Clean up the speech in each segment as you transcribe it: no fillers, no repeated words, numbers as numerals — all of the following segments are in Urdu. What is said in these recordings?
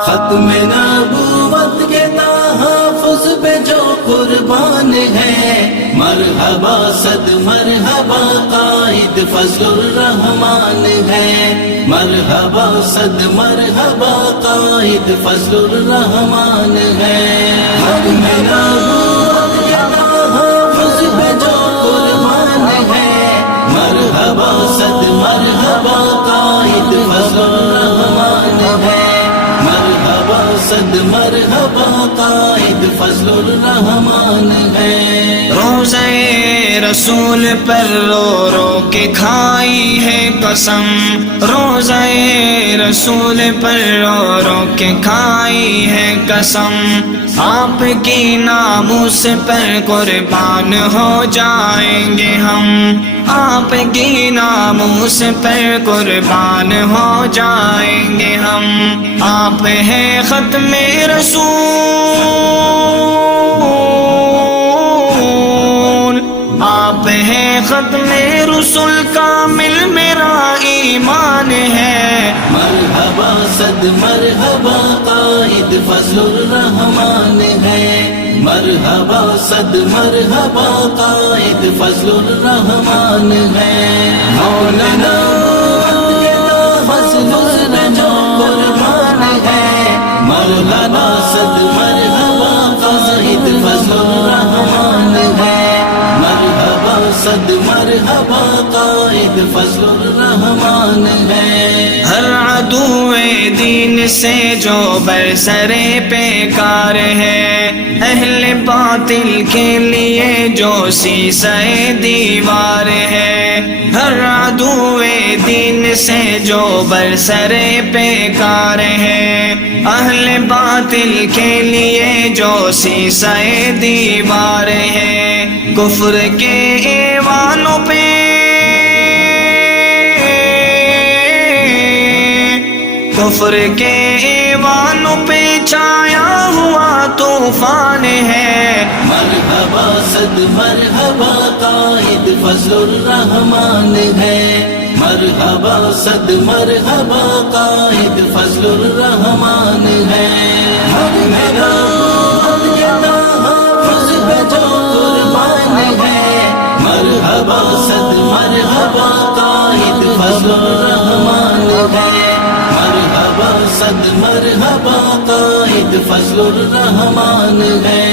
ختم نبوت کے تحفظ پہ جو قربان ہے، مرحبا صد مرحبا قائد فضل الرحمان ہے، مرحبا صد مرحبا قائد فضل الرحمان ہے۔ ختم نبوت کے تحفظ پہ جو قربان ہے، مرحبا صد مرحبا قائد فضل الرحمان ہے، مرحبا صد مرحبا قائد فضل الرحمان ہے۔ روزہ رسول پر رو رو کے کھائی ہے قسم، روزہ رسول پر رو رو کے کھائی ہے قسم، آپ کی ناموس پر قربان ہو جائیں گے ہم، آپ کی ناموس پر قربان ہو جائیں گے ہم، آپ ہیں ختم رسول، آپ ہیں ختم رسول، کامل میرا ایمان ہے۔ مرحبا صد مرحبا قائد فضل الرحمان ہے، مرحبا صد مرحبا قائد فضل الرحمان ہے۔ مولانا فضل الرحمان جو قربان ہے، مولانا صد مرحبا قائد فضل الرحمان ہے، مرحبا صد مرحبا قائد فضل الرحمان ہے۔ ہر عدو دین سے جو برسرے پیکار ہے، اہل باطل کے لیے جو سیسے دیوار ہے، ہر عدو دین سے جو برسرے پیکار ہے، اہل باطل کے لیے جو سیسے دیوار ہے، کفر کے ایوانوں پہ کفر کے ایوانوں پہ چھایا ہوا طوفان ہے۔ مرحبا صد مرحبا قائد فضل الرحمان ہے، مرحبا صد مرحبا قائد فضل الرحمان ہے۔ مرحبا فضل پہ جو قربان ہے، مرحبا صد مرحبا قائد فضل الرحمان ہے، مرحبا صد مرحبا قائد فضل الرحمان ہے۔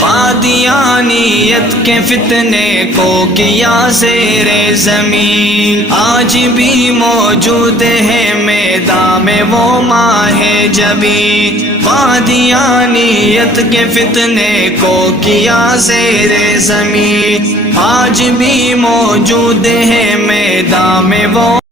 قادیانیت کے فتنے کو کیا زیر زمین، آج بھی موجود ہے میدان میں وہ ماہ جبین، قادیانیت کے فتنے کو کیا زیر زمین، آج بھی موجود ہے میدان میں وہ